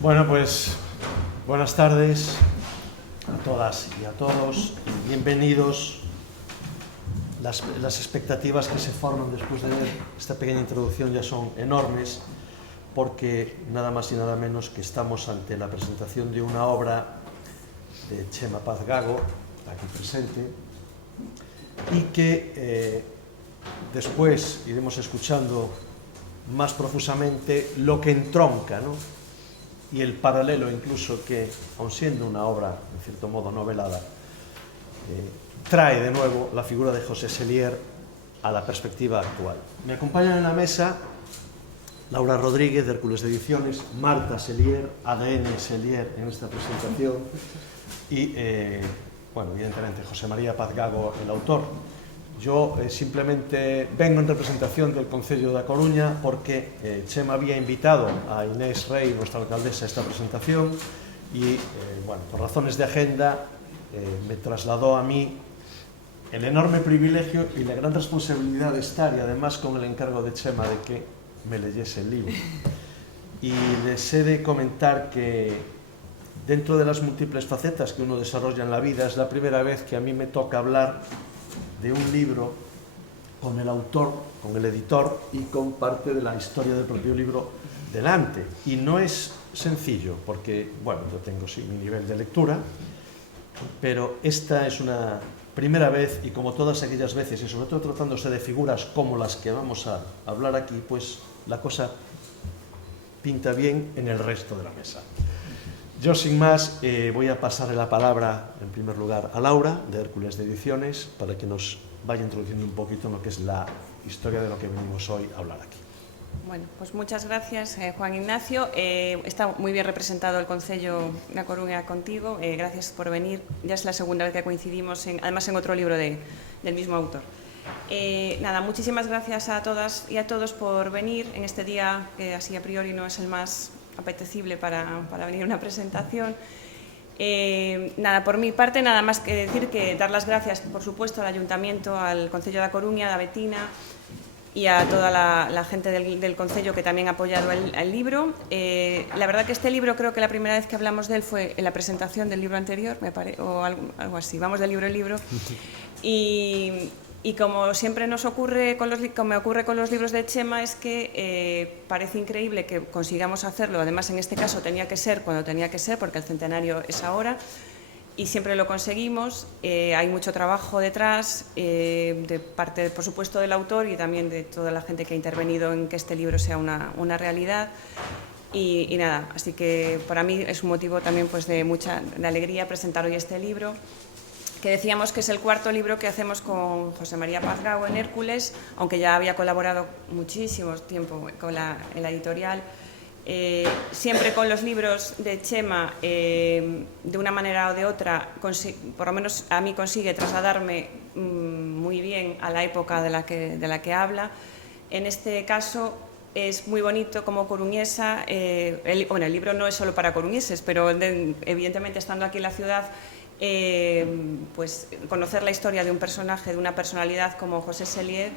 Bueno, pues buenas tardes a todas y a todos. Bienvenidos. Las expectativas que se forman después de ver esta pequeña introducción ya son enormes, porque nada más y nada menos que estamos ante la presentación de una obra de Chema Paz Gago, aquí presente, y que después iremos escuchando más profusamente lo que entronca, ¿no? Y el paralelo incluso que, aun siendo una obra en cierto modo novelada, trae de nuevo la figura de José Sellier a la perspectiva actual. Me acompañan en la mesa Laura Rodríguez, de Hércules de Ediciones, Marta Sellier, ADN Sellier en esta presentación, y, bueno, evidentemente José María Paz Gago, el autor. Yo simplemente vengo en representación del Concello da Coruña porque Chema había invitado a Inés Rey, nuestra alcaldesa, a esta presentación y, bueno, por razones de agenda me trasladó a mí el enorme privilegio y la gran responsabilidad de estar, y además con el encargo de Chema de que me leyese el libro. Y les he de comentar que dentro de las múltiples facetas que uno desarrolla en la vida, es la primera vez que a mí me toca hablar de un libro con el autor, con el editor y con parte de la historia del propio libro delante. Y no es sencillo, porque, bueno, yo tengo sí mi nivel de lectura, pero esta es una primera vez, y como todas aquellas veces, y sobre todo tratándose de figuras como las que vamos a hablar aquí, pues la cosa pinta bien en el resto de la mesa. Yo, sin más, voy a pasarle la palabra, en primer lugar, a Laura, de Hércules de Ediciones, para que nos vaya introduciendo un poquito en lo que es la historia de lo que venimos hoy a hablar aquí. Bueno, pues muchas gracias, Juan Ignacio. Está muy bien representado el Concello da Coruña contigo. Gracias por venir. Ya es la segunda vez que coincidimos, además en otro libro del mismo autor. Nada, muchísimas gracias a todas y a todos por venir en este día que así a priori no es el más apetecible para venir a una presentación. Nada, por mi parte, nada más que decir que dar las gracias, por supuesto, al Ayuntamiento, al Concello da Coruña, a Betina y a toda la gente del Concello que también ha apoyado el libro. La verdad que este libro, creo que la primera vez que hablamos de él fue en la presentación del libro anterior, me parece, o algo así, vamos del libro en libro. Y como siempre nos ocurre, como me ocurre con los libros de Chema, es que parece increíble que consigamos hacerlo. Además, en este caso tenía que ser cuando tenía que ser, porque el centenario es ahora, y siempre lo conseguimos. Hay mucho trabajo detrás, de parte, por supuesto, del autor y también de toda la gente que ha intervenido en que este libro sea una realidad. Y nada, así que para mí es un motivo también pues, de mucha alegría presentar hoy este libro, que decíamos que es el cuarto libro que hacemos con José María Paz Gago en Hércules, aunque ya había colaborado muchísimo tiempo en la editorial. Siempre con los libros de Chema, de una manera o de otra, por lo menos a mí consigue trasladarme muy bien a la época de la que habla. En este caso es muy bonito como coruñesa. Bueno, el libro no es solo para coruñeses, pero evidentemente estando aquí en la ciudad, pues conocer la historia de un personaje, de una personalidad como José Sellier,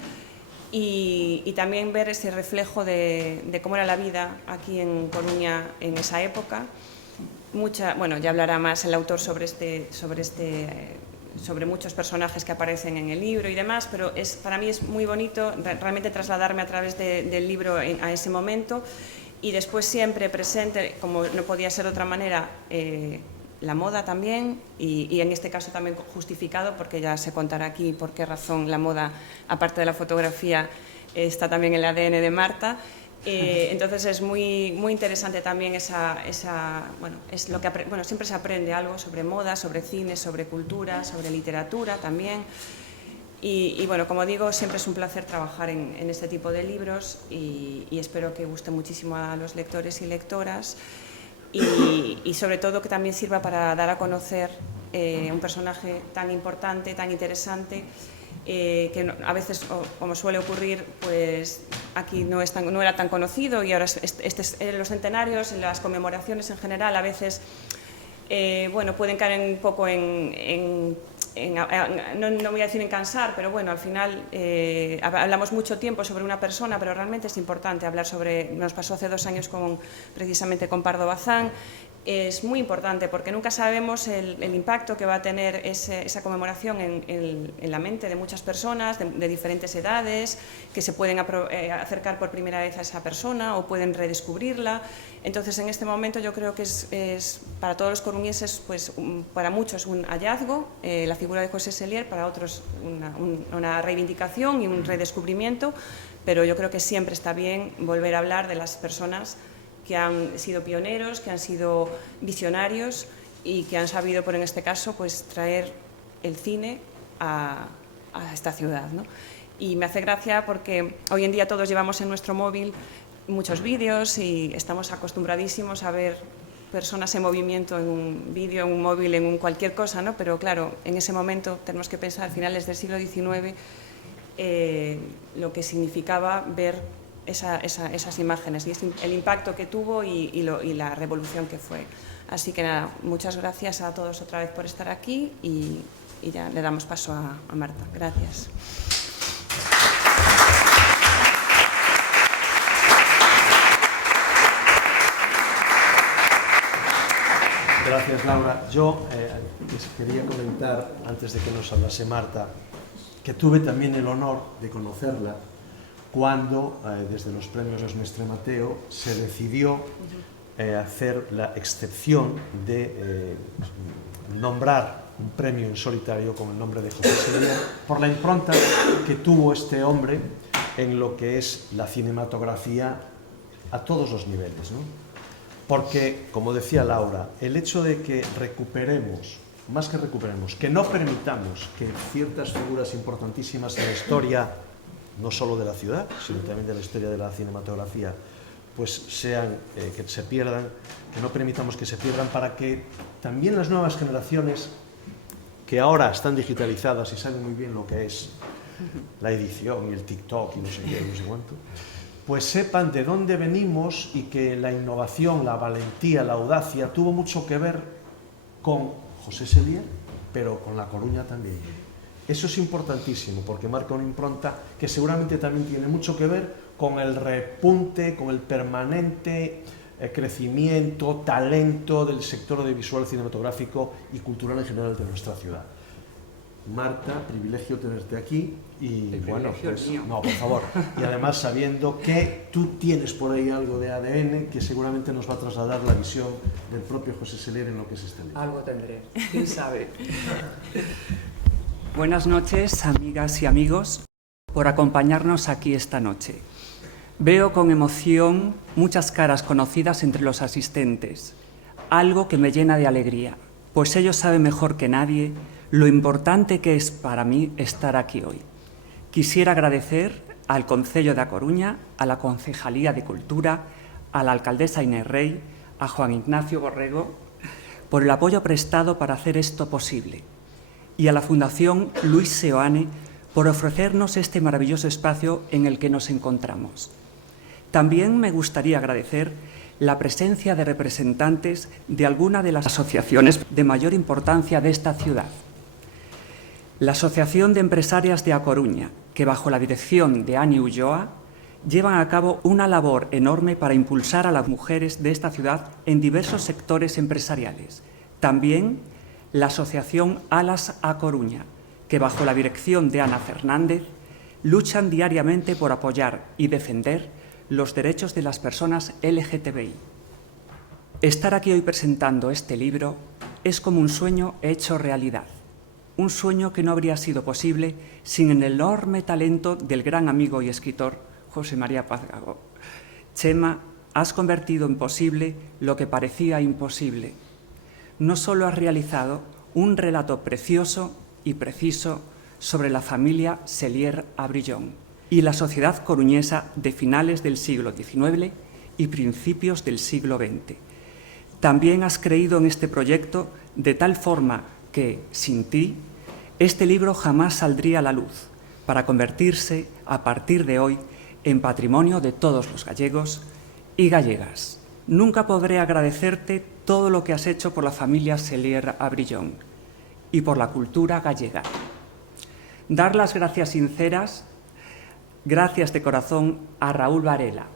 y también ver ese reflejo de cómo era la vida aquí en Coruña en esa época. Bueno, ya hablará más el autor sobre muchos personajes que aparecen en el libro y demás, pero para mí es muy bonito realmente trasladarme a través del libro a ese momento, y después siempre presente, como no podía ser de otra manera, la moda también, y en este caso también justificado, porque ya se contará aquí por qué razón la moda, aparte de la fotografía, está también en el ADN de Marta. Entonces es muy interesante también bueno, es lo que siempre se aprende algo sobre moda, sobre cine, sobre cultura, sobre literatura también. Y bueno, como digo, siempre es un placer trabajar en este tipo de libros y espero que guste muchísimo a los lectores y lectoras y sobre todo que también sirva para dar a conocer un personaje tan importante, tan interesante, que a veces, como suele ocurrir, pues aquí no era tan conocido y ahora los centenarios, las conmemoraciones en general, a veces bueno, pueden caer un poco no voy a decir en cansar, pero bueno, al final hablamos mucho tiempo sobre una persona, pero realmente es importante hablar sobre, nos pasó hace 2 años precisamente con Pardo Bazán. Es muy importante porque nunca sabemos el impacto que va a tener esa conmemoración en la mente de muchas personas de diferentes edades, que se pueden acercar por primera vez a esa persona o pueden redescubrirla. Entonces, en este momento yo creo que es para todos los coruñeses, pues para muchos un hallazgo, la figura de José Selier, para otros una reivindicación y un redescubrimiento, pero yo creo que siempre está bien volver a hablar de las personas que han sido pioneros, que han sido visionarios y que han sabido, en este caso, pues traer el cine a esta ciudad, ¿no? Y me hace gracia porque hoy en día todos llevamos en nuestro móvil muchos vídeos y estamos acostumbradísimos a ver personas en movimiento en un vídeo, en un móvil, en cualquier cosa, ¿no? Pero claro, en ese momento tenemos que pensar, a finales del siglo XIX, lo que significaba ver esas imágenes y el impacto que tuvo y la revolución que fue. Así que nada, muchas gracias a todos otra vez por estar aquí y ya le damos paso a Marta. Gracias. Gracias, Laura. Yo les quería comentar, antes de que nos hablase Marta, que tuve también el honor de conocerla cuando, desde los premios Mestre Mateo, se decidió hacer la excepción de nombrar un premio en solitario con el nombre de José Selier por la impronta que tuvo este hombre en lo que es la cinematografía a todos los niveles, ¿no? Porque, como decía Laura, el hecho de que recuperemos, más que recuperemos, que no permitamos que ciertas figuras importantísimas en la historia, no solo de la ciudad, sino también de la historia de la cinematografía, pues sean, que se pierdan, que no permitamos que se pierdan, para que también las nuevas generaciones, que ahora están digitalizadas y saben muy bien lo que es la edición y el TikTok y no sé qué, no sé cuánto, pues sepan de dónde venimos y que la innovación, la valentía, la audacia tuvo mucho que ver con José Selier, pero con La Coruña también. Eso es importantísimo porque marca una impronta que seguramente también tiene mucho que ver con el repunte, con el permanente crecimiento, talento del sector audiovisual, cinematográfico y cultural en general de nuestra ciudad. Marta, privilegio tenerte aquí y bueno, pues, no, por favor, y además sabiendo que tú tienes por ahí algo de ADN que seguramente nos va a trasladar la visión del propio José Selier en lo que es este libro. Algo tendré, quién sabe. Buenas noches, amigas y amigos, por acompañarnos aquí esta noche. Veo con emoción muchas caras conocidas entre los asistentes, algo que me llena de alegría, pues ellos saben mejor que nadie lo importante que es para mí estar aquí hoy. Quisiera agradecer al Concello da Coruña, a la Concejalía de Cultura, a la alcaldesa Inés Rey, a Juan Ignacio Borrego, por el apoyo prestado para hacer esto posible, y a la Fundación Luis Seoane por ofrecernos este maravilloso espacio en el que nos encontramos. También me gustaría agradecer la presencia de representantes de alguna de las asociaciones de mayor importancia de esta ciudad. La Asociación de Empresarias de A Coruña, que bajo la dirección de Ani Ulloa, llevan a cabo una labor enorme para impulsar a las mujeres de esta ciudad en diversos sectores empresariales. También la Asociación Alas A Coruña, que bajo la dirección de Ana Fernández, luchan diariamente por apoyar y defender los derechos de las personas LGTBI. Estar aquí hoy presentando este libro es como un sueño hecho realidad. Un sueño que no habría sido posible sin el enorme talento del gran amigo y escritor José María Paz Gago. Chema, has convertido en posible lo que parecía imposible. No solo has realizado un relato precioso y preciso sobre la familia Cellier Abrillón y la sociedad coruñesa de finales del siglo XIX y principios del siglo XX. También has creído en este proyecto de tal forma que, sin ti, este libro jamás saldría a la luz, para convertirse, a partir de hoy, en patrimonio de todos los gallegos y gallegas. Nunca podré agradecerte todo lo que has hecho por la familia Cellier Abrillón y por la cultura gallega. Dar las gracias sinceras, gracias de corazón a Raúl Varela,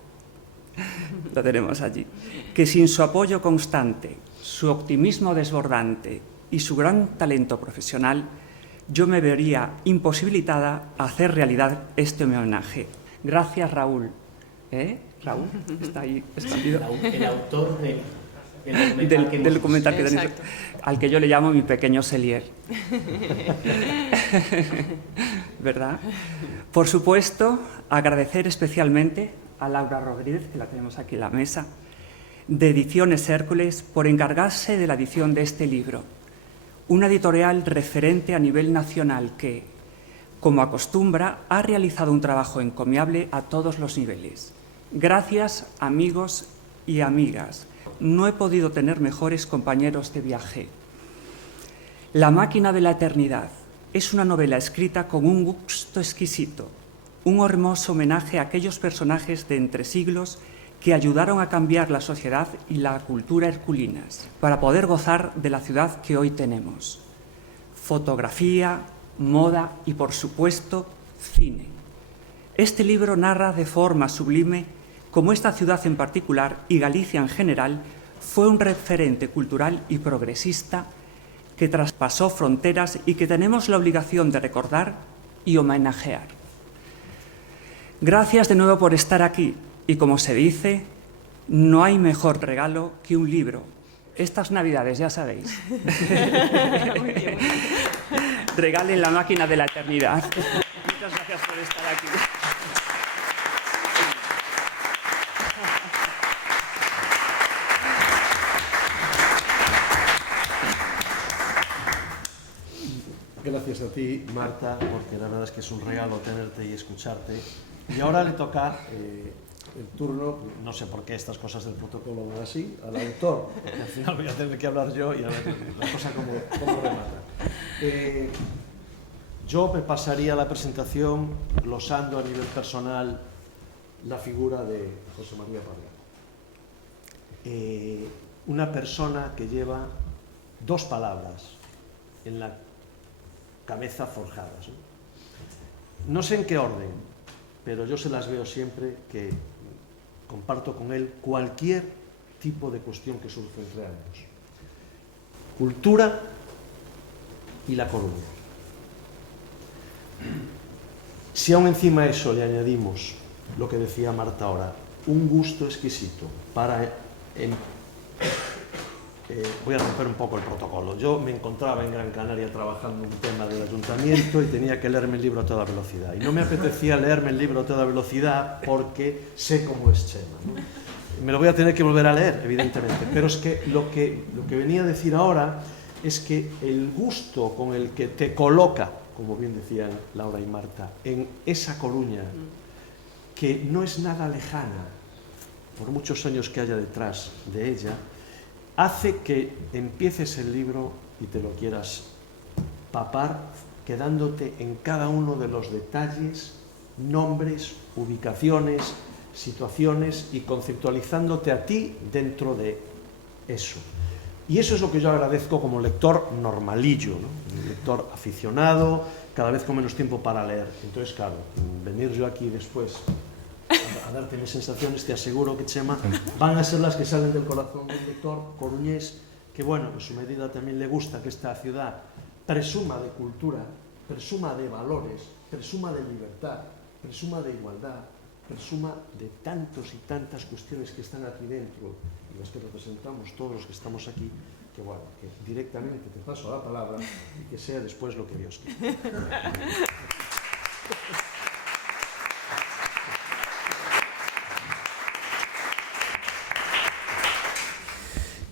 lo tenemos allí, que sin su apoyo constante, su optimismo desbordante y su gran talento profesional, yo me vería imposibilitada a hacer realidad este homenaje. Gracias, Raúl. Raúl, está ahí escondido. El autor del documental que tenéis, al que yo le llamo mi pequeño Cellier. ¿Verdad? Por supuesto, agradecer especialmente a Laura Rodríguez, que la tenemos aquí en la mesa, de Ediciones Hércules, por encargarse de la edición de este libro. Una editorial referente a nivel nacional que, como acostumbra, ha realizado un trabajo encomiable a todos los niveles. Gracias, amigos y amigas. No he podido tener mejores compañeros de viaje. La máquina de la eternidad es una novela escrita con un gusto exquisito, un hermoso homenaje a aquellos personajes de entre siglos que ayudaron a cambiar la sociedad y la cultura herculinas para poder gozar de la ciudad que hoy tenemos. Fotografía, moda y, por supuesto, cine. Este libro narra de forma sublime cómo esta ciudad en particular y Galicia en general fue un referente cultural y progresista que traspasó fronteras y que tenemos la obligación de recordar y homenajear. Gracias de nuevo por estar aquí y, como se dice, no hay mejor regalo que un libro. Estas Navidades, ya sabéis. Muy bien. Regalen la máquina de la eternidad. Muchas gracias por estar aquí. Gracias a ti, Marta, porque la verdad es que es un regalo tenerte y escucharte. Y ahora le toca el turno, no sé por qué estas cosas del protocolo van así, al autor, porque al final voy a tener que hablar yo y a ver la cosa como remata. Yo me pasaría la presentación glosando a nivel personal la figura de José María Parga. Una persona que lleva dos palabras en la cabeza forjadas. No sé en qué orden, pero yo se las veo siempre que comparto con él cualquier tipo de cuestión que surge entre ambos. Cultura y La Coruña. Si aún encima a eso le añadimos lo que decía Marta ahora, un gusto exquisito para... voy a romper un poco el protocolo. Yo me encontraba en Gran Canaria trabajando un tema del ayuntamiento y tenía que leerme el libro a toda velocidad. Y no me apetecía leerme el libro a toda velocidad porque sé cómo es Chema, ¿no? Me lo voy a tener que volver a leer, evidentemente. Pero es que lo que venía a decir ahora es que el gusto con el que te coloca, como bien decían Laura y Marta, en esa Coruña, que no es nada lejana, por muchos años que haya detrás de ella, hace que empieces el libro y te lo quieras papar, quedándote en cada uno de los detalles, nombres, ubicaciones, situaciones y conceptualizándote a ti dentro de eso. Y eso es lo que yo agradezco como lector normalillo, ¿no? Un lector aficionado, cada vez con menos tiempo para leer. Entonces, claro, venir yo aquí después a darte mis sensaciones, te aseguro que, Chema, van a ser las que salen del corazón del lector coruñés, que, bueno, en su medida también le gusta que esta ciudad presuma de cultura, presuma de valores, presuma de libertad, presuma de igualdad, presuma de tantos y tantas cuestiones que están aquí dentro y las que representamos todos los que estamos aquí, que bueno, que directamente te paso la palabra y que sea después lo que Dios quiera.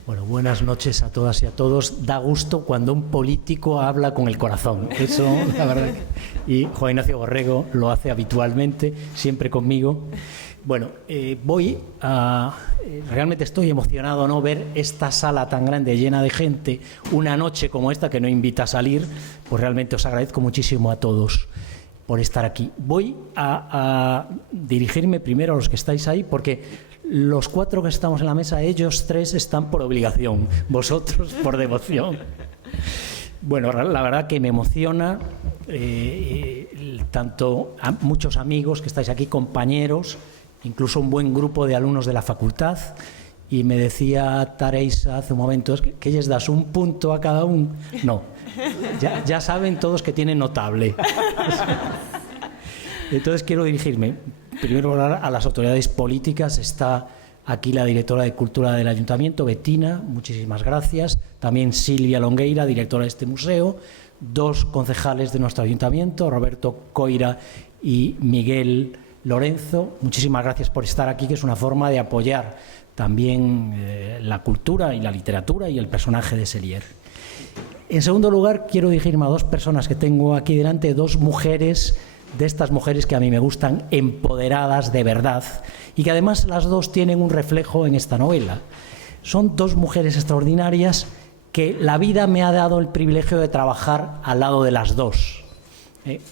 Bueno, buenas noches a todas y a todos. Da gusto cuando un político habla con el corazón. Eso, la verdad. Y Juan Ignacio Borrego lo hace habitualmente, siempre conmigo. Bueno, realmente estoy emocionado, ¿no? Ver esta sala tan grande, llena de gente, una noche como esta que no invita a salir, pues realmente os agradezco muchísimo a todos por estar aquí. Voy a dirigirme primero a los que estáis ahí, porque los 4 que estamos en la mesa, ellos 3 están por obligación, vosotros por devoción. Bueno, la verdad que me emociona tanto a muchos amigos que estáis aquí, compañeros, incluso un buen grupo de alumnos de la facultad, y me decía Tareisa hace un momento, es que les das un punto a cada uno. No, ya saben todos que tienen notable. Entonces quiero dirigirme primero a las autoridades políticas. Está aquí la directora de Cultura del Ayuntamiento, Betina, muchísimas gracias. También Silvia Longueira, directora de este museo. 2 concejales de nuestro ayuntamiento, Roberto Coira y Miguel Lorenzo. Muchísimas gracias por estar aquí, que es una forma de apoyar también la cultura y la literatura y el personaje de Sellier. En segundo lugar, quiero dirigirme a 2 personas que tengo aquí delante, 2 mujeres, de estas mujeres que a mí me gustan, empoderadas de verdad, y que además las 2 tienen un reflejo en esta novela. Son 2 mujeres extraordinarias que la vida me ha dado el privilegio de trabajar al lado de las 2.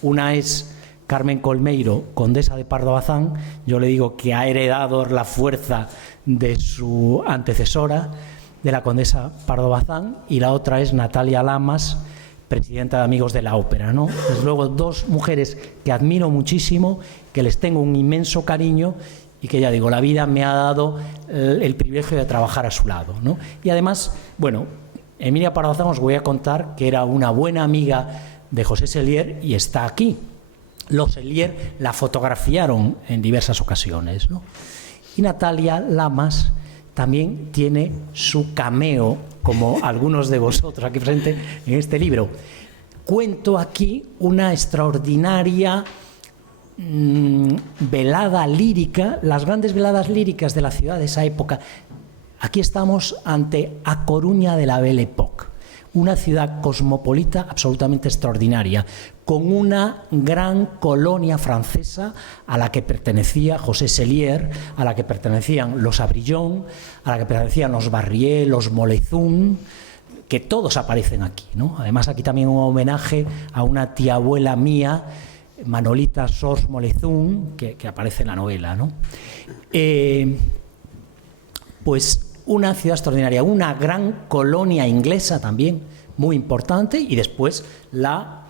Una es Carmen Colmeiro, condesa de Pardo Bazán. Yo le digo que ha heredado la fuerza de su antecesora, de la condesa Pardo Bazán, y la otra es Natalia Lamas, presidenta de Amigos de la Ópera, ¿no? Desde luego 2 mujeres que admiro muchísimo, que les tengo un inmenso cariño y que, ya digo, la vida me ha dado el privilegio de trabajar a su lado, ¿no? Y además, bueno, Emilia Pardo Bazán, os voy a contar que era una buena amiga de José Sellier y está aquí. Los Sellier la fotografiaron en diversas ocasiones, ¿no? Y Natalia Lamas también tiene su cameo, como algunos de vosotros aquí presentes, en este libro. Cuento aquí una extraordinaria velada lírica, las grandes veladas líricas de la ciudad de esa época. Aquí estamos ante A Coruña de la Belle Époque, una ciudad cosmopolita absolutamente extraordinaria, con una gran colonia francesa a la que pertenecía José Sellier, a la que pertenecían los Abrillón, a la que pertenecían los Barrié, los Molezún, que todos aparecen aquí, ¿no? Además, aquí también un homenaje a una tía abuela mía, Manolita Sors Molezún, que aparece en la novela, ¿no? Pues una ciudad extraordinaria, una gran colonia inglesa también, muy importante, y después la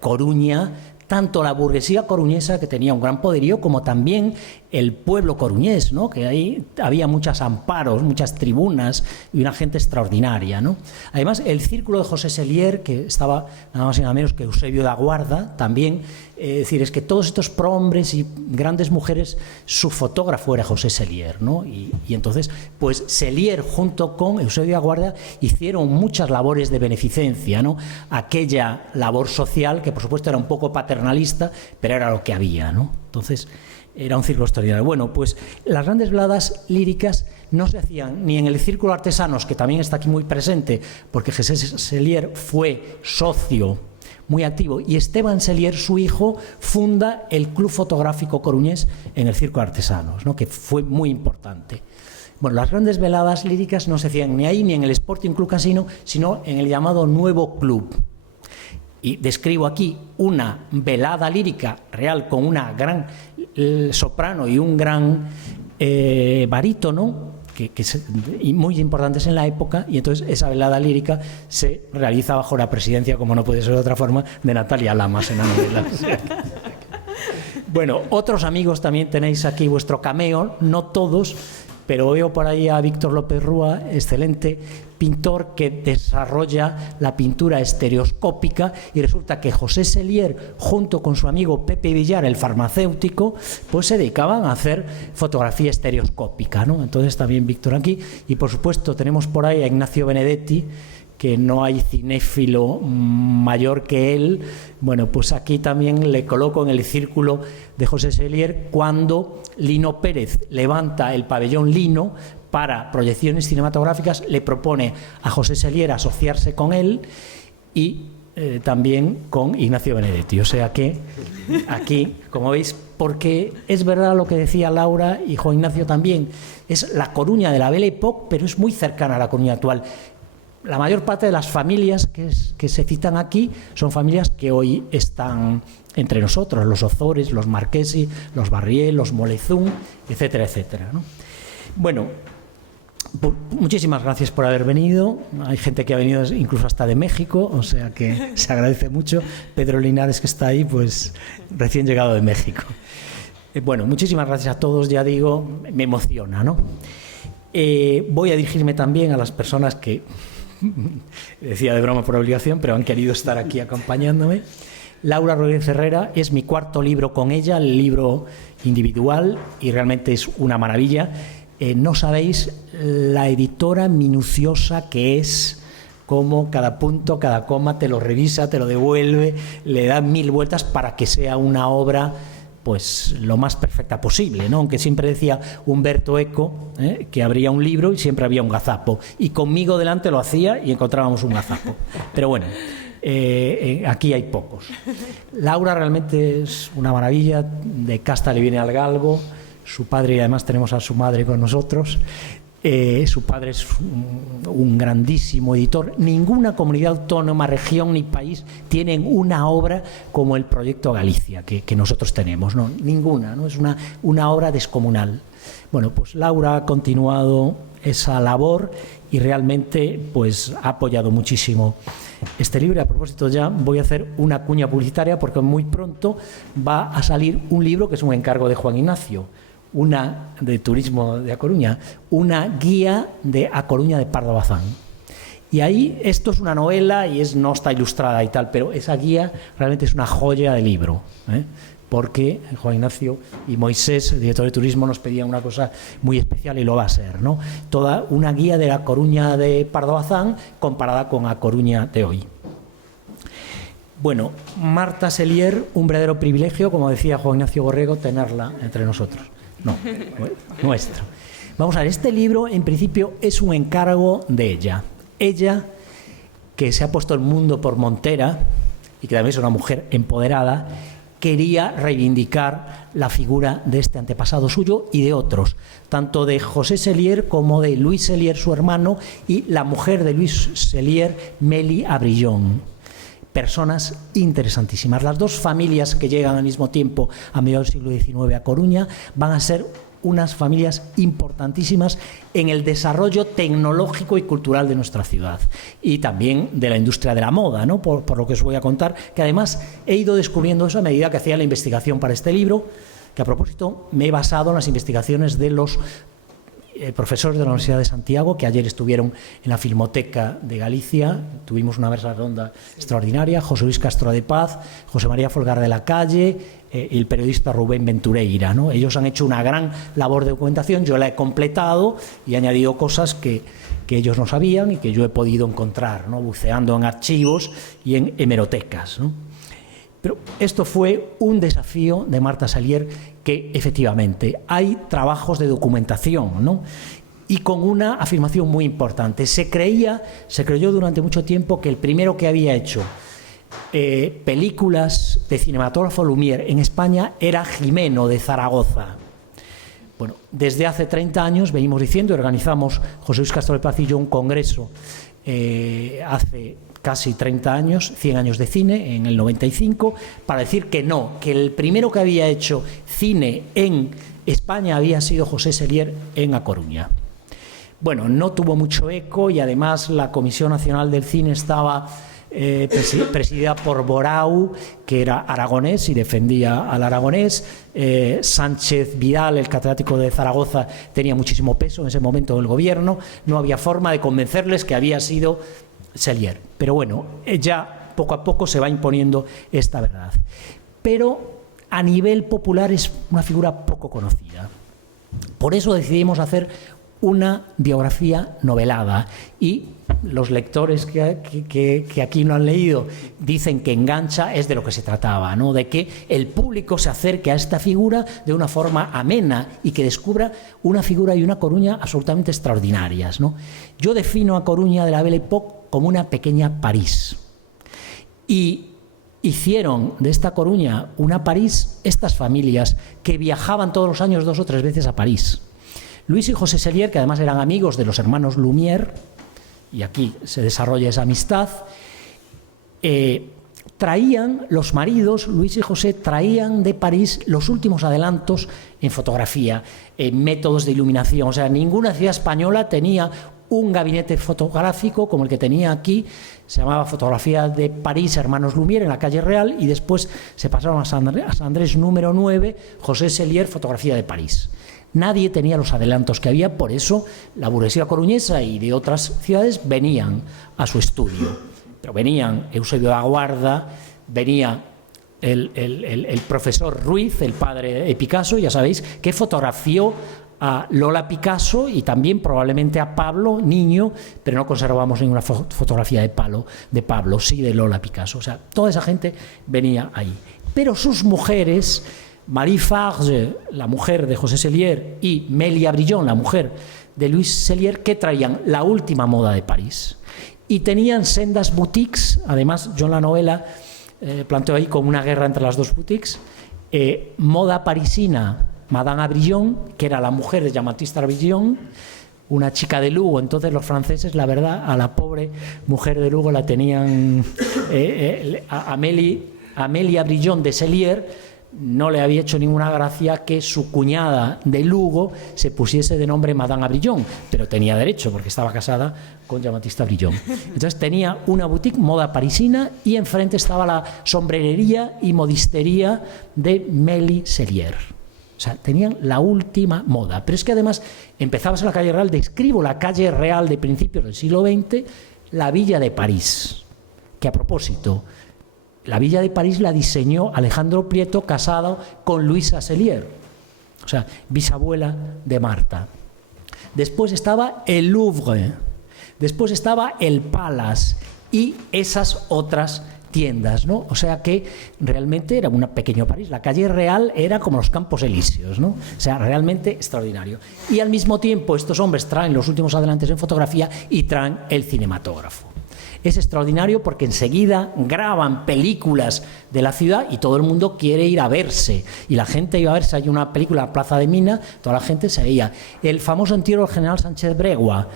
Coruña, tanto la burguesía coruñesa, que tenía un gran poderío, como también el pueblo coruñés, ¿no? Que ahí había muchos amparos, muchas tribunas y una gente extraordinaria, ¿no? Además, el círculo de José Sellier, que estaba nada más y nada menos que Eusebio da Guarda, también, es decir, es que todos estos prohombres y grandes mujeres, su fotógrafo era José Sellier, ¿no? Y entonces, pues Sellier junto con Eusebio da Guarda hicieron muchas labores de beneficencia, ¿no? Aquella labor social que, por supuesto, era un poco paternalista, pero era lo que había, ¿no? Entonces, era un círculo extraordinario. Bueno, pues las grandes veladas líricas no se hacían ni en el círculo de artesanos, que también está aquí muy presente, porque José Sellier fue socio muy activo, y Esteban Sellier, su hijo, funda el Club Fotográfico Coruñés en el círculo de artesanos, ¿no? Que fue muy importante. Bueno, las grandes veladas líricas no se hacían ni ahí ni en el Sporting Club Casino, sino en el llamado Nuevo Club. Y describo aquí una velada lírica real con una gran soprano y un gran barítono, y muy importantes en la época, y entonces esa velada lírica se realiza bajo la presidencia, como no puede ser de otra forma, de Natalia Lamas en la novela. Bueno, otros amigos también tenéis aquí vuestro cameo, no todos, pero veo por ahí a Víctor López Rúa, excelente, pintor que desarrolla la pintura estereoscópica, y resulta que José Sellier, junto con su amigo Pepe Villar, el farmacéutico, pues se dedicaban a hacer fotografía estereoscópica, ¿no? Entonces también Víctor aquí, y por supuesto tenemos por ahí a Ignacio Benedetti, que no hay cinéfilo mayor que él. Bueno, pues aquí también le coloco en el círculo de José Sellier cuando Lino Pérez levanta el pabellón Lino para proyecciones cinematográficas, le propone a José Sellier asociarse con él y también con Ignacio Benedetti. O sea que aquí, como veis, porque es verdad lo que decía Laura y Juan Ignacio también, es la Coruña de la Belle Époque, pero es muy cercana a la Coruña actual. La mayor parte de las familias que se citan aquí son familias que hoy están entre nosotros, los Ozores, los Marquesi, los Barriel, los Molezún, etcétera, etcétera, ¿no? Bueno, muchísimas gracias por haber venido. Hay gente que ha venido incluso hasta de México, o sea que se agradece mucho. Pedro Linares, que está ahí, pues recién llegado de México. Bueno, muchísimas gracias a todos, ya digo, me emociona, ¿no? Voy a dirigirme también a las personas que, decía de broma por obligación, pero han querido estar aquí acompañándome. Laura Rodríguez Herrera, es mi cuarto libro con ella, el libro individual, y realmente es una maravilla. No sabéis la editora minuciosa que es, como cada punto, cada coma te lo revisa, te lo devuelve, le da 1000 vueltas para que sea una obra pues lo más perfecta posible, ¿no? Aunque siempre decía Humberto Eco que habría un libro y siempre había un gazapo, y conmigo delante lo hacía y encontrábamos un gazapo. Pero bueno, aquí hay pocos. Laura realmente es una maravilla, de casta le viene al galgo, su padre, y además tenemos a su madre con nosotros. Su padre es un grandísimo editor. Ninguna comunidad autónoma, región ni país tienen una obra como el Proyecto Galicia que nosotros tenemos, ¿no? Ninguna, ¿no? Es una obra descomunal. Bueno, pues Laura ha continuado esa labor y realmente pues ha apoyado muchísimo este libro. Y a propósito, ya voy a hacer una cuña publicitaria porque muy pronto va a salir un libro que es un encargo de Juan Ignacio, una de turismo de A Coruña, una guía de A Coruña de Pardo Bazán. Y ahí, esto es una novela y no está ilustrada y tal, pero esa guía realmente es una joya de libro, porque Juan Ignacio y Moisés, el director de turismo, nos pedían una cosa muy especial y lo va a ser, ¿no? Toda una guía de A Coruña de Pardo Bazán comparada con A Coruña de hoy. Bueno, Marta Sellier, un verdadero privilegio, como decía Juan Ignacio Borrego, tenerla entre nosotros. No, nuestro. Vamos a ver, este libro en principio es un encargo de ella. Ella, que se ha puesto el mundo por montera y que también es una mujer empoderada, quería reivindicar la figura de este antepasado suyo y de otros, tanto de José Sellier como de Luis Sellier, su hermano, y la mujer de Luis Sellier, Meli Abrillón. Personas interesantísimas. Las dos familias que llegan al mismo tiempo a mediados del siglo XIX a Coruña van a ser unas familias importantísimas en el desarrollo tecnológico y cultural de nuestra ciudad y también de la industria de la moda, ¿no? Por lo que os voy a contar, que además he ido descubriendo eso a medida que hacía la investigación para este libro, que a propósito me he basado en las investigaciones de los profesores de la Universidad de Santiago, que ayer estuvieron en la Filmoteca de Galicia. Tuvimos una mesa redonda extraordinaria, José Luis Castro de Paz, José María Folgar de la Calle y el periodista Rubén Ventureira, ¿no? Ellos han hecho una gran labor de documentación, yo la he completado y he añadido cosas que ellos no sabían y que yo he podido encontrar, ¿no? Buceando en archivos y en hemerotecas, ¿no? Pero esto fue un desafío de Marta Sellier, que efectivamente hay trabajos de documentación, ¿no? Y con una afirmación muy importante. Se creyó durante mucho tiempo que el primero que había hecho películas de cinematógrafo Lumière en España era Jimeno de Zaragoza. Bueno, desde hace 30 años venimos diciendo, organizamos José Luis Castro de Paz y yo un congreso hace casi 30 años, 100 años de cine, en el 95, para decir que no, que el primero que había hecho cine en España había sido José Sellier en A Coruña. Bueno, no tuvo mucho eco y además la Comisión Nacional del Cine estaba presidida por Borau, que era aragonés y defendía al aragonés. Sánchez Vidal, el catedrático de Zaragoza, tenía muchísimo peso en ese momento en el gobierno. No había forma de convencerles que había sido Sellier. Pero bueno, ya poco a poco se va imponiendo esta verdad. Pero a nivel popular es una figura poco conocida. Por eso decidimos hacer una biografía novelada, y los lectores que aquí no han leído dicen que engancha. Es de lo que se trataba, ¿no? De que el público se acerque a esta figura de una forma amena y que descubra una figura y una Coruña absolutamente extraordinarias, ¿no? Yo defino a Coruña de la Belle Époque como una pequeña París, y hicieron de esta Coruña una París estas familias que viajaban todos los años 2 o 3 veces a París. Luis y José Sellier, que además eran amigos de los hermanos Lumière, y aquí se desarrolla esa amistad, traían, los maridos, Luis y José, traían de París los últimos adelantos en fotografía, en métodos de iluminación. O sea, ninguna ciudad española tenía un gabinete fotográfico como el que tenía aquí. Se llamaba Fotografía de París, Hermanos Lumière, en la calle Real, y después se pasaron a San Andrés número 9, José Sellier, Fotografía de París. Nadie tenía los adelantos que había, por eso la burguesía coruñesa y de otras ciudades venían a su estudio. Pero venían Eusebio da Guarda, venía el profesor Ruiz, el padre de Picasso, ya sabéis, que fotografió a Lola Picasso y también probablemente a Pablo, niño, pero no conservamos ninguna fotografía de Pablo, sí de Lola Picasso. O sea, toda esa gente venía ahí. Pero sus mujeres, Marie Farge, la mujer de José Sellier, y Mélia Brillon, la mujer de Luis Sellier, que traían la última moda de París. Y tenían sendas boutiques. Además, yo en la novela planteo ahí como una guerra entre las dos boutiques. Moda parisina, Madame Abrillon, que era la mujer de Jean-Baptiste Abrillon, una chica de Lugo. Entonces los franceses, la verdad, a la pobre mujer de Lugo la tenían... Amélie Abrillon de Sellier no le había hecho ninguna gracia que su cuñada de Lugo se pusiese de nombre Madame Abrillon, pero tenía derecho porque estaba casada con Jean-Baptiste Abrillon. Entonces tenía una boutique moda parisina y enfrente estaba la sombrerería y modistería de Mélie Sellier. O sea, tenían la última moda. Pero es que además empezabas en la calle Real, describo la calle Real de principios del siglo XX, la Villa de París, que a propósito, la Villa de París la diseñó Alejandro Prieto, casado con Luisa Sellier, o sea, bisabuela de Marta. Después estaba el Louvre, después estaba el Palace y esas otras tiendas, ¿no? O sea que realmente era un pequeño París. La calle Real era como los Campos Elíseos, ¿no? O sea, realmente extraordinario. Y al mismo tiempo estos hombres traen los últimos adelantos en fotografía y traen el cinematógrafo. Es extraordinario porque enseguida graban películas de la ciudad y todo el mundo quiere ir a verse. Y la gente iba a verse, hay una película en Plaza de Mina, toda la gente se veía. El famoso entierro del general Sánchez Bregua,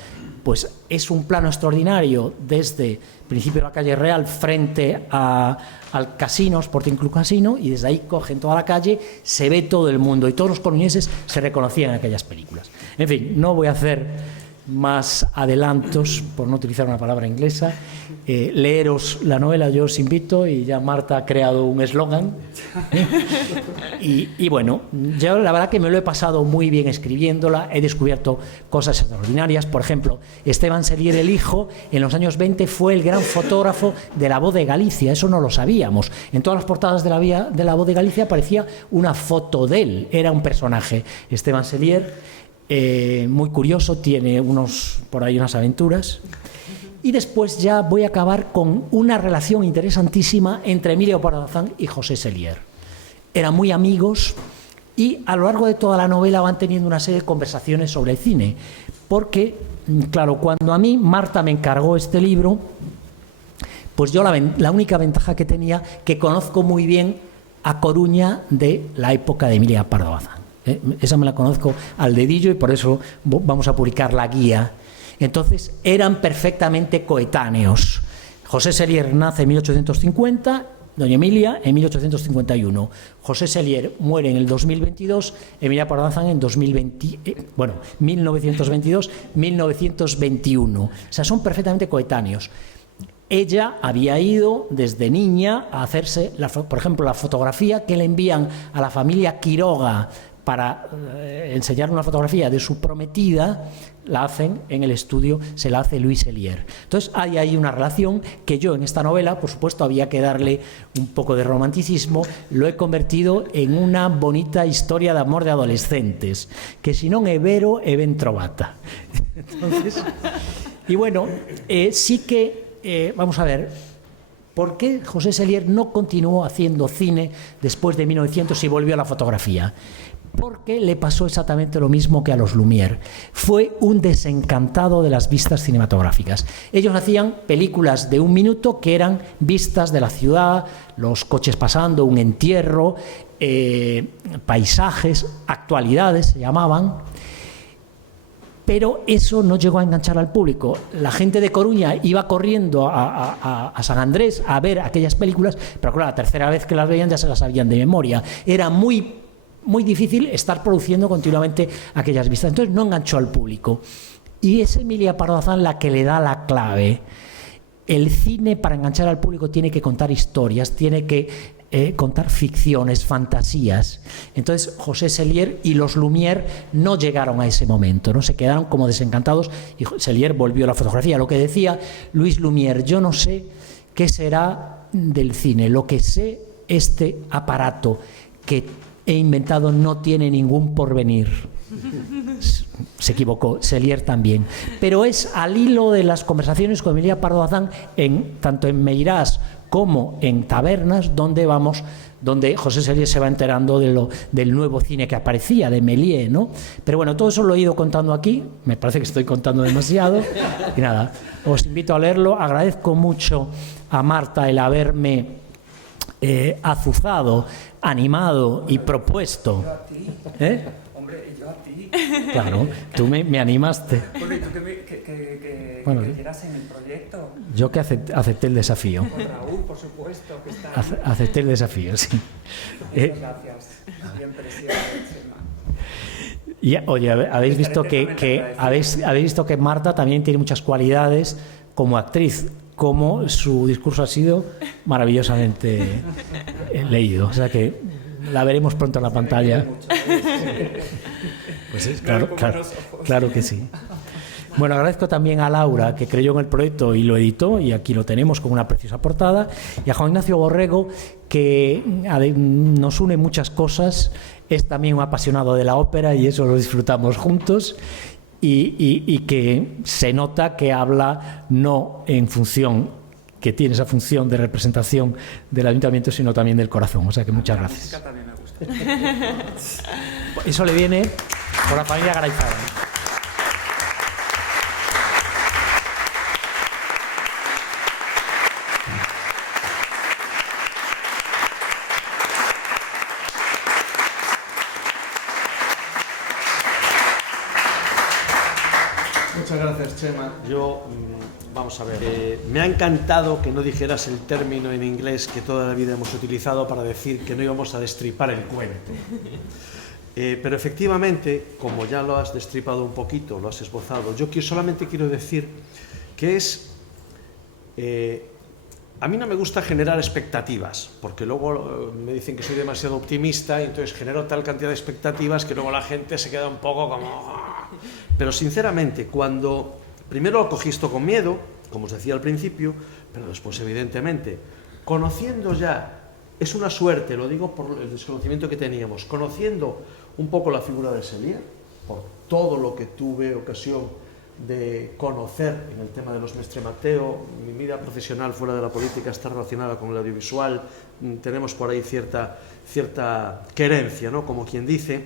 pues es un plano extraordinario desde el principio de la calle Real frente al casino, Sporting Club Casino, y desde ahí cogen toda la calle, se ve todo el mundo y todos los coruñeses se reconocían en aquellas películas. En fin, no voy a hacer más adelantos, por no utilizar una palabra inglesa. Leeros la novela, yo os invito, y ya Marta ha creado un eslogan. Y bueno, yo la verdad que me lo he pasado muy bien escribiéndola, he descubierto cosas extraordinarias. Por ejemplo, Esteban Sellier, el hijo, en los años 20 fue el gran fotógrafo de La Voz de Galicia, eso no lo sabíamos. En todas las portadas de La Voz de Galicia aparecía una foto de él, era un personaje. Esteban Sellier, muy curioso, tiene por ahí unas aventuras. Y después ya voy a acabar con una relación interesantísima entre Emilio Pardo Bazán y José Sellier. Eran muy amigos y a lo largo de toda la novela van teniendo una serie de conversaciones sobre el cine. Porque, claro, cuando a mí Marta me encargó este libro, pues yo la única ventaja que tenía, que conozco muy bien a Coruña de la época de Emilia Pardo Bazán. Esa me la conozco al dedillo y por eso vamos a publicar la guía. Entonces eran perfectamente coetáneos. José Sellier nace en 1850, doña Emilia en 1851. José Sellier muere en el 2022, Emilia Pardo Bazán en 1922-1921. O sea, son perfectamente coetáneos. Ella había ido desde niña a hacerse, por ejemplo, la fotografía que le envían a la familia Quiroga para enseñar una fotografía de su prometida, la hacen en el estudio, se la hace Louis Sellier. Entonces hay ahí una relación que yo en esta novela, por supuesto, había que darle un poco de romanticismo, lo he convertido en una bonita historia de amor de adolescentes, que si non é vero, é ben trovata. Entonces, y bueno, sí que, vamos a ver, ¿por qué José Sellier no continuó haciendo cine después de 1900 y volvió a la fotografía? Porque le pasó exactamente lo mismo que a los Lumière. Fue un desencantado de las vistas cinematográficas. Ellos hacían películas de 1 minuto que eran vistas de la ciudad, los coches pasando, un entierro, paisajes, actualidades se llamaban. Pero eso no llegó a enganchar al público. La gente de Coruña iba corriendo a San Andrés a ver aquellas películas, pero claro, la tercera vez que las veían ya se las sabían de memoria. Era muy difícil estar produciendo continuamente aquellas vistas. Entonces no enganchó al público. Y es Emilia Pardo Bazán la que le da la clave. El cine, para enganchar al público, tiene que contar historias, tiene que contar ficciones, fantasías. Entonces José Sellier y los Lumière no llegaron a ese momento, ¿no? Se quedaron como desencantados y Sellier volvió a la fotografía. Lo que decía Luis Lumière: yo no sé qué será del cine, lo que sé, este aparato que he inventado no tiene ningún porvenir. Se equivocó, Sellier también. Pero es al hilo de las conversaciones con Emilia Pardo Bazán, tanto en Meirás como en Tabernas, donde José Sellier se va enterando del nuevo cine que aparecía, de Méliès, ¿no? Pero bueno, todo eso lo he ido contando aquí, me parece que estoy contando demasiado, y nada, os invito a leerlo. Agradezco mucho a Marta el haberme azuzado, animado y propuesto. Hombre, yo a ti. Claro, tú me animaste. Porque tú que Bueno, quieras en el proyecto. Yo que acepté el desafío. Con Raúl, por supuesto, que está ahí. Acepté el desafío, sí. Muchas gracias. Bien precioso, Chema. Y, oye, habéis visto habéis visto que Marta también tiene muchas cualidades como actriz, como su discurso ha sido maravillosamente leído. O sea que la veremos pronto en la pantalla. Pues es, claro que sí. Bueno, agradezco también a Laura, que creyó en el proyecto y lo editó, y aquí lo tenemos con una preciosa portada, y a Juan Ignacio Borrego, que nos une muchas cosas, es también un apasionado de la ópera y eso lo disfrutamos juntos, y que se nota que habla no en función, que tiene esa función de representación del ayuntamiento, sino también del corazón. O sea que muchas gracias. La música también me gusta. Eso le viene por la familia Garayzábal. Muchas gracias, Chema. Yo, vamos a ver, me ha encantado que no dijeras el término en inglés que toda la vida hemos utilizado para decir que no íbamos a destripar el cuento. Pero efectivamente, como ya lo has destripado un poquito, lo has esbozado, yo solamente quiero decir que a mí no me gusta generar expectativas, porque luego me dicen que soy demasiado optimista y entonces genero tal cantidad de expectativas que luego la gente se queda un poco como... Pero sinceramente, cuando primero lo cogí esto con miedo, como os decía al principio, pero después evidentemente, conociendo ya, es una suerte, lo digo por el desconocimiento que teníamos, conociendo un poco la figura de Sellier, por todo lo que tuve ocasión de conocer en el tema de los Mestre Mateo, mi vida profesional fuera de la política está relacionada con el audiovisual, tenemos por ahí cierta querencia, ¿no? Como quien dice,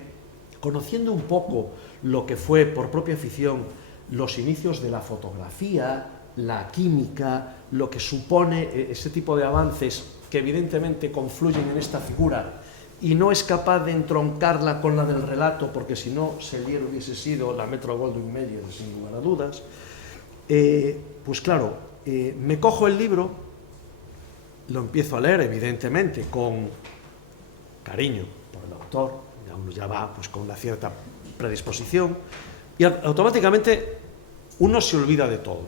conociendo un poco lo que fue por propia afición los inicios de la fotografía, la química, lo que supone ese tipo de avances que evidentemente confluyen en esta figura y no es capaz de entroncarla con la del relato, porque si no, Sellier hubiese sido la Metro-Goldwyn-Mayer, sin lugar a dudas. Pues claro, me cojo el libro, lo empiezo a leer, evidentemente, con cariño por el autor, uno ya va pues, con una cierta predisposición, y automáticamente uno se olvida de todo.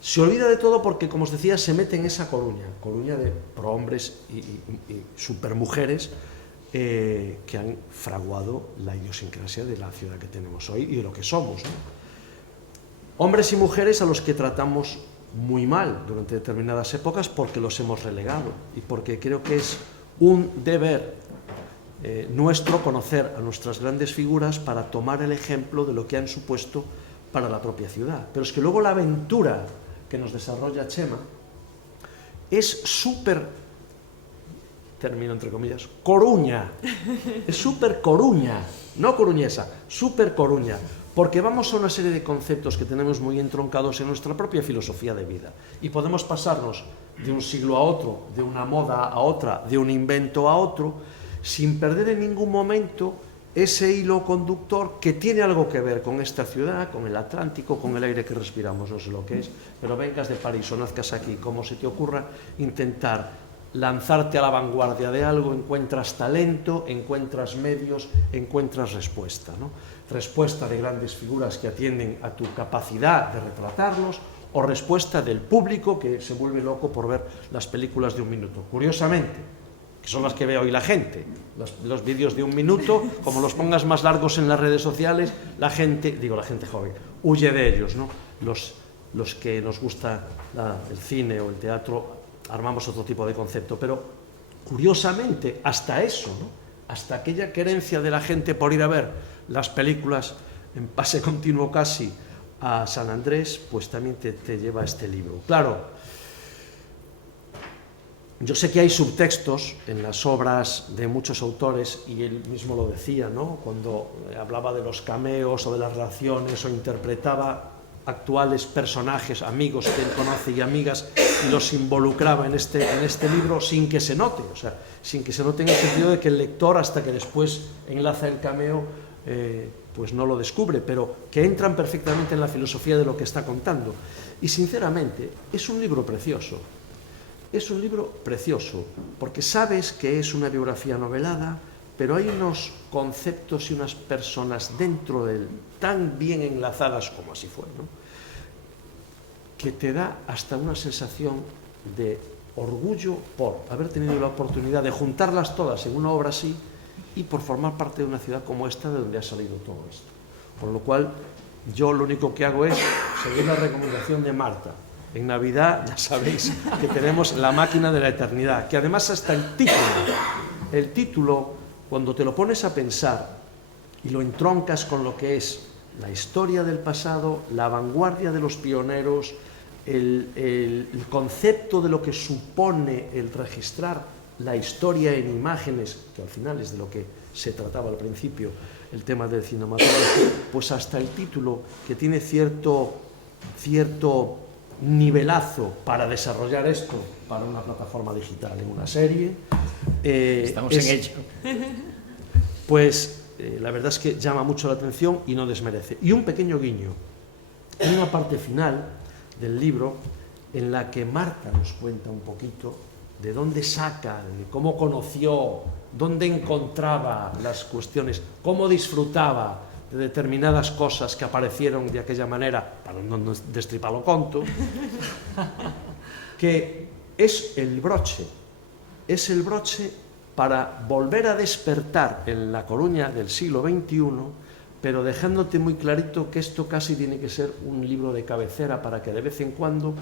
Se olvida de todo porque, como os decía, se mete en esa Coruña de prohombres y supermujeres que han fraguado la idiosincrasia de la ciudad que tenemos hoy y de lo que somos, ¿no? Hombres y mujeres a los que tratamos muy mal durante determinadas épocas porque los hemos relegado y porque creo que es un deber nuestro conocer a nuestras grandes figuras para tomar el ejemplo de lo que han supuesto para la propia ciudad. Pero es que luego la aventura que nos desarrolla Chema es súper, término entre comillas, coruña, es súper coruña, no coruñesa, súper coruña, porque vamos a una serie de conceptos que tenemos muy entroncados en nuestra propia filosofía de vida y podemos pasarnos de un siglo a otro, de una moda a otra, de un invento a otro, sin perder en ningún momento ese hilo conductor que tiene algo que ver con esta ciudad, con el Atlántico, con el aire que respiramos, no sé lo que es, pero vengas de París o nazcas aquí, como se te ocurra intentar lanzarte a la vanguardia de algo, encuentras talento, encuentras medios, encuentras respuesta, ¿no? Respuesta de grandes figuras que atienden a tu capacidad de retratarlos, o respuesta del público que se vuelve loco por ver las películas de un minuto. Curiosamente, que son las que ve hoy la gente, los vídeos de un minuto, como los pongas más largos en las redes sociales, la gente, digo la gente joven, huye de ellos, ¿no? Los que nos gusta el cine o el teatro, armamos otro tipo de concepto, pero curiosamente, hasta eso, ¿no? Hasta aquella querencia de la gente por ir a ver las películas en pase continuo casi a San Andrés, pues también te lleva a este libro. Claro, yo sé que hay subtextos en las obras de muchos autores, y él mismo lo decía, ¿no? Cuando hablaba de los cameos o de las relaciones o interpretaba actuales personajes, amigos que él conoce y amigas, y los involucraba en este libro sin que se note, o sea, sin que se note en el sentido de que el lector, hasta que después enlaza el cameo, pues no lo descubre, pero que entran perfectamente en la filosofía de lo que está contando. Y sinceramente, es un libro precioso. Es un libro precioso, porque sabes que es una biografía novelada, pero hay unos conceptos y unas personas dentro de él tan bien enlazadas como así fue, ¿no? Que te da hasta una sensación de orgullo por haber tenido la oportunidad de juntarlas todas en una obra así y por formar parte de una ciudad como esta de donde ha salido todo esto. Por lo cual, yo lo único que hago es seguir la recomendación de Marta. En Navidad, ya sabéis que tenemos La máquina de la eternidad, que además hasta el título, cuando te lo pones a pensar y lo entroncas con lo que es la historia del pasado, la vanguardia de los pioneros, el concepto de lo que supone el registrar la historia en imágenes, que al final es de lo que se trataba al principio, el tema del cinematógrafo, pues hasta el título, que tiene cierto nivelazo para desarrollar esto para una plataforma digital en una serie. Estamos en ello. Pues la verdad es que llama mucho la atención y no desmerece. Y un pequeño guiño. Hay una parte final del libro en la que Marta nos cuenta un poquito de dónde saca, de cómo conoció, dónde encontraba las cuestiones, cómo disfrutaba de determinadas cosas que aparecieron de aquella manera, para no destriparlo conto, que es el broche para volver a despertar en la Coruña del siglo XXI, pero dejándote muy clarito que esto casi tiene que ser un libro de cabecera para que de vez en cuando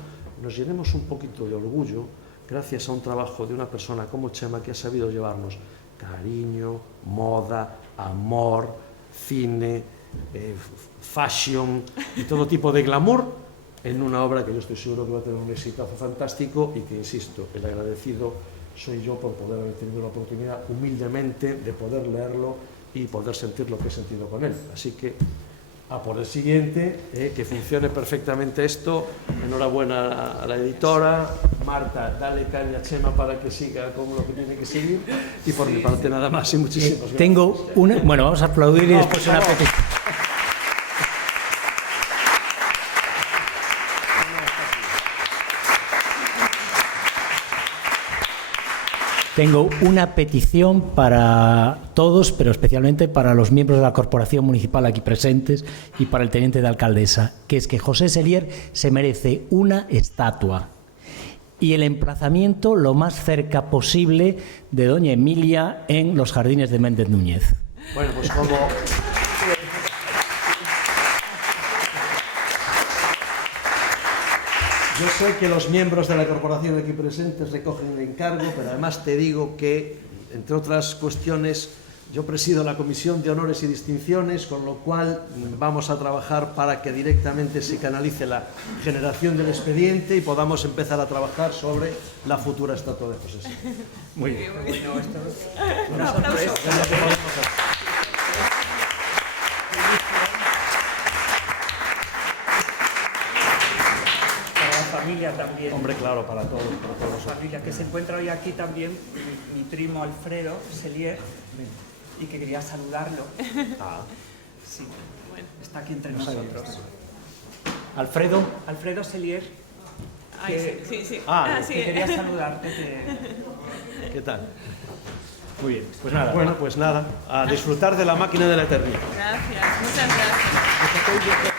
nos llenemos un poquito de orgullo gracias a un trabajo de una persona como Chema, que ha sabido llevarnos cariño, moda, amor, cine, fashion y todo tipo de glamour en una obra que yo estoy seguro que va a tener un exitazo fantástico y que, insisto, el agradecido soy yo por poder haber tenido la oportunidad humildemente de poder leerlo y poder sentir lo que he sentido con él. Así que a por el siguiente, que funcione perfectamente esto. Enhorabuena a la editora. Marta, dale caña a Chema para que siga con lo que tiene que seguir. Y por mi parte nada más y muchísimas gracias. Tengo una... Bueno, vamos a aplaudir y después una petición. tengo una petición para todos, pero especialmente para los miembros de la corporación municipal aquí presentes y para el teniente de alcaldesa, que es que José Sellier se merece una estatua y el emplazamiento lo más cerca posible de doña Emilia en los jardines de Méndez Núñez. Bueno, pues como... Yo sé que los miembros de la corporación aquí presentes recogen el encargo, pero además te digo que, entre otras cuestiones, yo presido la Comisión de Honores y Distinciones, con lo cual vamos a trabajar para que directamente se canalice la generación del expediente y podamos empezar a trabajar sobre la futura estatua de José Sellier. Muy bien. Un aplauso. Familia también. Hombre, claro, para todos. Familia, que se encuentra hoy aquí también mi primo Alfredo Sellier y que quería saludarlo. Sí, bueno, está aquí entre nosotros. Alfredo Sellier. Ay, sí. Que quería saludarte. ¿Qué tal? Muy bien, pues nada. Bueno, pues nada, a disfrutar de la máquina de la eternidad. Gracias, muchas gracias.